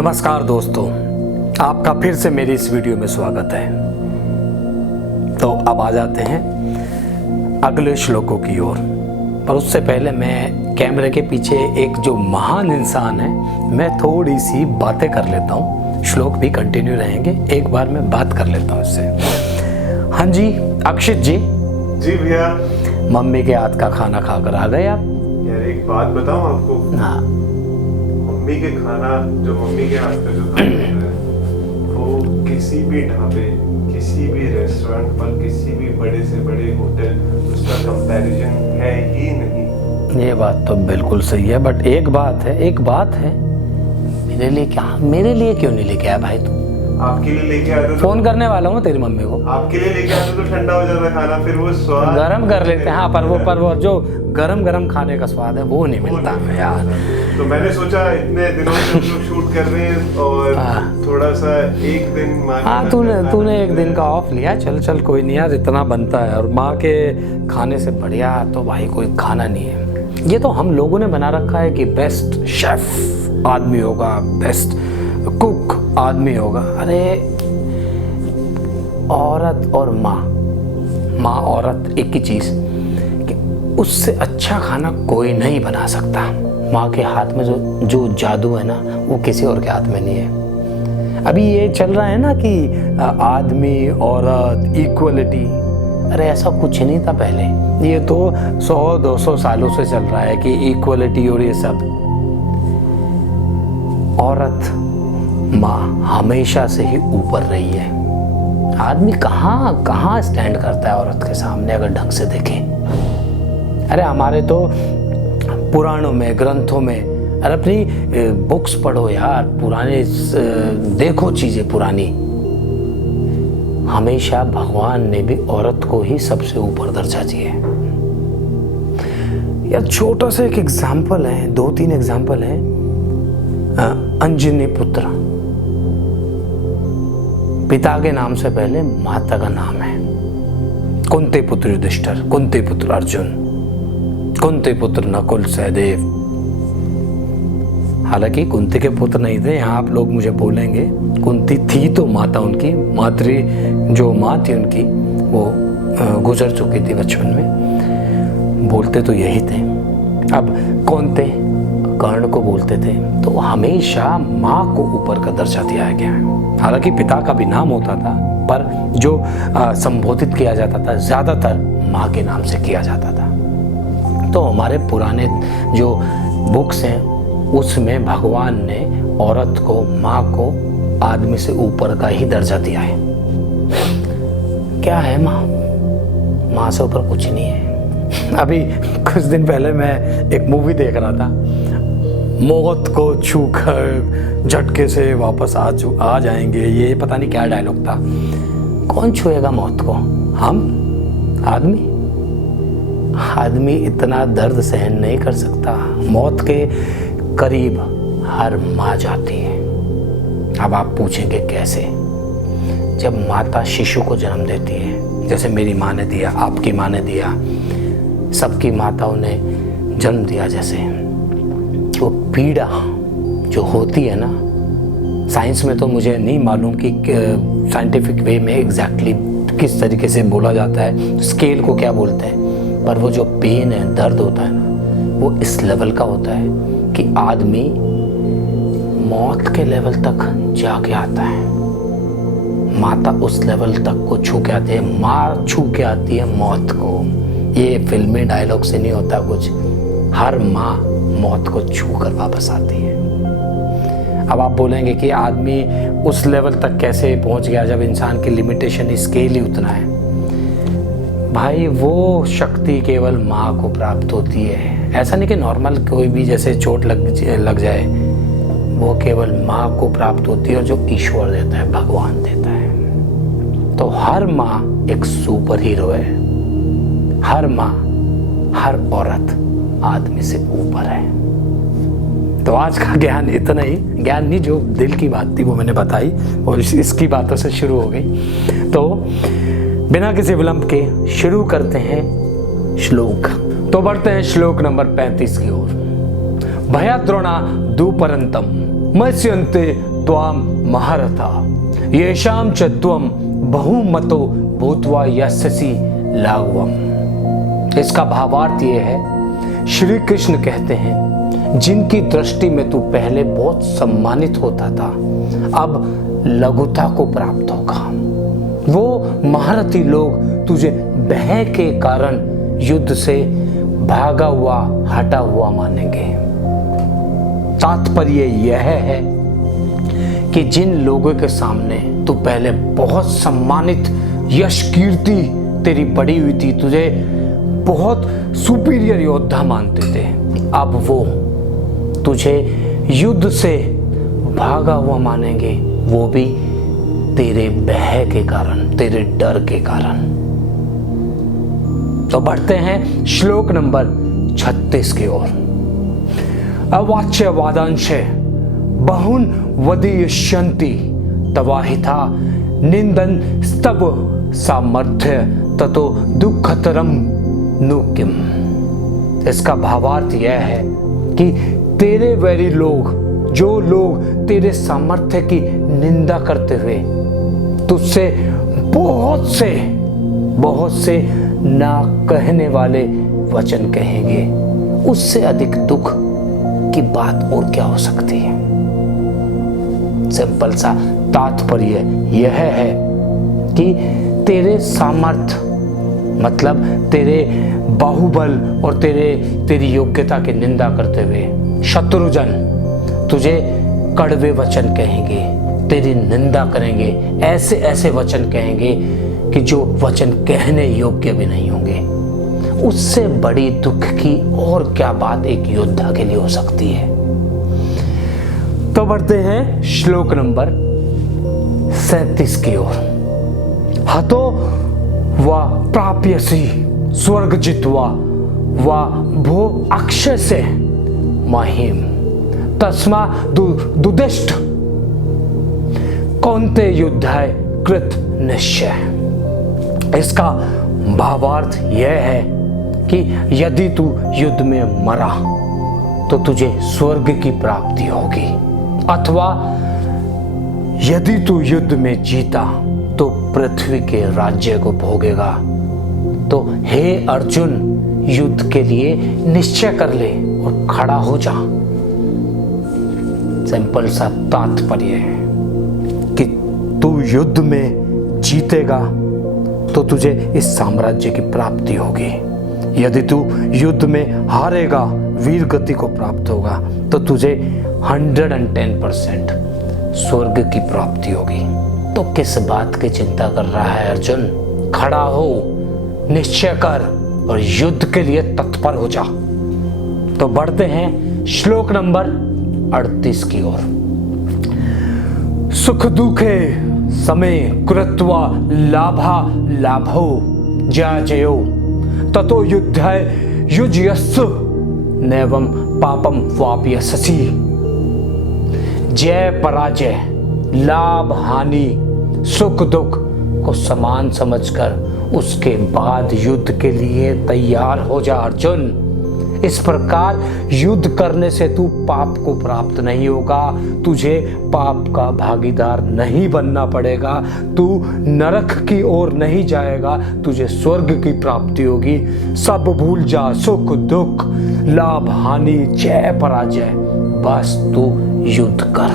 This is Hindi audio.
नमस्कार दोस्तों, आपका फिर से मेरी इस वीडियो में स्वागत है। तो अब आ जाते हैं अगले श्लोकों की ओर। पर उससे पहले मैं कैमरे के पीछे एक जो महान इंसान है, मैं थोड़ी सी बातें कर लेता हूँ। श्लोक भी कंटिन्यू रहेंगे, एक बार मैं बात कर लेता हूँ इससे। हाँ जी अक्षित जी। जी भैया। मम्मी के हाथ का खाना खाकर आ गए आप? यार एक बात बताऊं आपको। हाँ। मम्मी के हाथ का जो खाना होता है वो किसी भी ढाबे, किसी भी रेस्टोरेंट पर, किसी भी बड़े से बड़े होटल, उसका कंपैरिजन है ही नहीं। ये बात तो बिल्कुल सही है, बट एक बात है मेरे लिए क्यों नहीं लेके आया भाई तू? आपके लिए लेके आते तो फोन करने वाला हूँ तेरी मम्मी को। आपके लिए लेके आते तो ठंडा हो जाता खाना, फिर वो स्वाद गरम कर लेते हैं। हाँ, पर वो जो गरम खाने का स्वाद है वो नहीं मिलता है यार। तो मैंने सोचा इतने दिनों से हम लोग शूट कर रहे हैं और थोड़ा सा एक दिन माँ हाँ, तूने एक दिन का ऑफ लिया। चल कोई नहीं यार, इतना बनता है। और माँ के खाने से बढ़िया तो भाई कोई खाना नहीं है। ये तो हम लोगों ने बना रखा है कि बेस्ट शेफ आदमी होगा, बेस्ट कुक आदमी होगा। अरे औरत और माँ औरत एक ही चीज़, कि उससे अच्छा खाना कोई नहीं बना सकता। माँ के हाथ में जो जादू है ना, वो किसी और के हाथ में नहीं है। अभी ये चल रहा है ना कि आदमी औरत इक्वलिटी, अरे ऐसा कुछ नहीं था पहले। ये तो 100-200 सालों से चल रहा है कि इक्वलिटी और ये सब। औरत माँ हमेशा से ही ऊपर रही है। आदमी कहाँ स्टैंड करता है औरत के सामने अगर ढंग से देखें। अरे हमारे तो पुराणों में, ग्रंथों में, अरे अपनी बुक्स पढ़ो यार, पुराने देखो चीजें पुरानी। हमेशा भगवान ने भी औरत को ही सबसे ऊपर दर्जा दिया है यार। छोटा सा एक एग्जाम्पल है, 2-3 एग्जाम्पल है। अंजनी पुत्र, पिता के नाम से पहले माता का नाम है। कुंती पुत्र युधिष्ठिर, कुंती पुत्र अर्जुन, कुंती पुत्र नकुल सहदेव। हालांकि कुंती के पुत्र नहीं थे, यहाँ आप लोग मुझे बोलेंगे। कुंती थी तो माता उनकी, जो माँ थी उनकी वो गुजर चुकी थी बचपन में। बोलते तो यही थे। अब कौन थे? कर्ण को बोलते थे। तो हमेशा माँ को ऊपर का दर्जा दिया गया है। हालांकि पिता का भी नाम होता था, पर जो संबोधित किया जाता था ज्यादातर माँ के नाम से किया जाता था। तो हमारे पुराने जो बुक्स हैं उसमें भगवान ने औरत को, माँ को आदमी से ऊपर का ही दर्जा दिया है। क्या है माँ से ऊपर कुछ नहीं है। अभी कुछ दिन पहले मैं एक मूवी देख रहा था, मौत को छूकर झटके से वापस आ जाएंगे, ये पता नहीं क्या डायलॉग था। कौन छुएगा मौत को? हम आदमी इतना दर्द सहन नहीं कर सकता। मौत के करीब हर माँ जाती है। अब आप पूछेंगे कैसे? जब माता शिशु को जन्म देती है, जैसे मेरी माँ ने दिया, आपकी माँ ने दिया, सबकी माताओं ने जन्म दिया, जैसे वो पीड़ा जो होती है ना, साइंस में तो मुझे नहीं मालूम कि साइंटिफिक वे में एग्जैक्टली किस तरीके से बोला जाता है, स्केल को क्या बोलते हैं, पर वो जो पेन है, दर्द होता है ना, वो इस लेवल का होता है कि आदमी मौत के लेवल तक जाके आता है। माता उस लेवल तक को छू के आती है, माँ छू के आती है मौत को। ये फिल्मी डायलॉग से नहीं होता कुछ, हर माँ मौत को छू कर वापस आती है। अब आप बोलेंगे कि आदमी उस लेवल तक कैसे पहुंच गया जब इंसान की लिमिटेशन स्केल ही उतना है। भाई वो शक्ति केवल माँ को प्राप्त होती है। ऐसा नहीं कि नॉर्मल कोई भी जैसे चोट लग जाए, वो केवल माँ को प्राप्त होती है, और जो ईश्वर देता है, भगवान देता है। तो हर माँ एक सुपर हीरो है। हर माँ, हर औरत आदमी से ऊपर है। तो आज का ज्ञान इतना ही, ज्ञान नहीं, जो दिल की बात थी वो मैंने बताई, और इसकी बातों से शुरू हो गई। तो बिना किसी विलंब के शुरू करते हैं श्लोक। तो बढ़ते हैं श्लोक नंबर 35 की ओर। भयाद्रोणा दुपरंतम मत्स्यन्ते त्वां महारथा येषां च त्वं बहुमतो भूत्वा यस्यसि लाघवम्। इसका भावार्थ ये है, श्री कृष्ण कहते हैं जिनकी दृष्टि में तू पहले बहुत सम्मानित होता था, अब लघुता को प्राप्त होगा। वो महारथी लोग तुझे भय के कारण युद्ध से भागा हुआ, हटा हुआ मानेंगे। तात्पर्य यह है कि जिन लोगों के सामने तू पहले बहुत सम्मानित, यश कीर्ति तेरी बड़ी हुई थी, तुझे बहुत सुपीरियर योद्धा मानते थे, अब वो तुझे युद्ध से भागा हुआ मानेंगे, वो भी तेरे भय के कारण, तेरे डर के कारण। तो बढ़ते हैं श्लोक नंबर 36 की ओर। अवाच्य वादांशे बहुन वदयिष्यन्ति तवाहिता निंदन स्तव सामर्थ्य ततो दुःखतरम नु किम। इसका भावार्थ यह है कि तेरे वैरी लोग, जो लोग तेरे सामर्थ्य की निंदा करते हुए तुझसे बहुत से ना कहने वाले वचन कहेंगे, उससे अधिक दुख की बात और क्या हो सकती है। सिंपल सा तात्पर्य यह है कि तेरे सामर्थ्य मतलब तेरे बाहुबल और तेरी योग्यता की निंदा करते हुए शत्रुजन तुझे कड़वे वचन कहेंगे, तेरी निंदा करेंगे, ऐसे ऐसे वचन कहेंगे कि जो वचन कहने योग्य भी नहीं होंगे। उससे बड़ी दुख की और क्या बात एक योद्धा के लिए हो सकती है। तो बढ़ते हैं श्लोक नंबर 37 की ओर। हतो व प्राप्यसि स्वर्ग जित्वा व भो अक्षय से महिम तस्मा दुदिष्ट कौन्ते युद्धाय कृत निश्चय। इसका भावार्थ यह है कि यदि तू युद्ध में मरा तो तुझे स्वर्ग की प्राप्ति होगी, अथवा यदि तू युद्ध में जीता तो पृथ्वी के राज्य को भोगेगा। तो हे अर्जुन, युद्ध के लिए निश्चय कर ले और खड़ा हो जा। सिंपल सा तात्पर्य है कि तू युद्ध में जीतेगा तो तुझे इस साम्राज्य की प्राप्ति होगी, यदि तू युद्ध में हारेगा, वीर गति को प्राप्त होगा, तो तुझे 110% स्वर्ग की प्राप्ति होगी। तो किस बात की चिंता कर रहा है अर्जुन? खड़ा हो, निश्चय कर और युद्ध के लिए तत्पर हो जा। तो बढ़ते हैं श्लोक नंबर 38 की ओर। सुख दुखे समय कृत्वा लाभा लाभो जयो ततो युद्धाय युज्यस्सु नैवं पापम वाप्यसि। जय पराजय, लाभ हानि, सुख दुख को समान समझकर उसके बाद युद्ध के लिए तैयार हो जा अर्जुन। इस प्रकार युद्ध करने से तू पाप को प्राप्त नहीं होगा, तुझे पाप का भागीदार नहीं बनना पड़ेगा, तू नरक की ओर नहीं जाएगा, तुझे स्वर्ग की प्राप्ति होगी। सब भूल जा, सुख दुख, लाभ हानि, जय पराजय, बस तू युद्ध कर।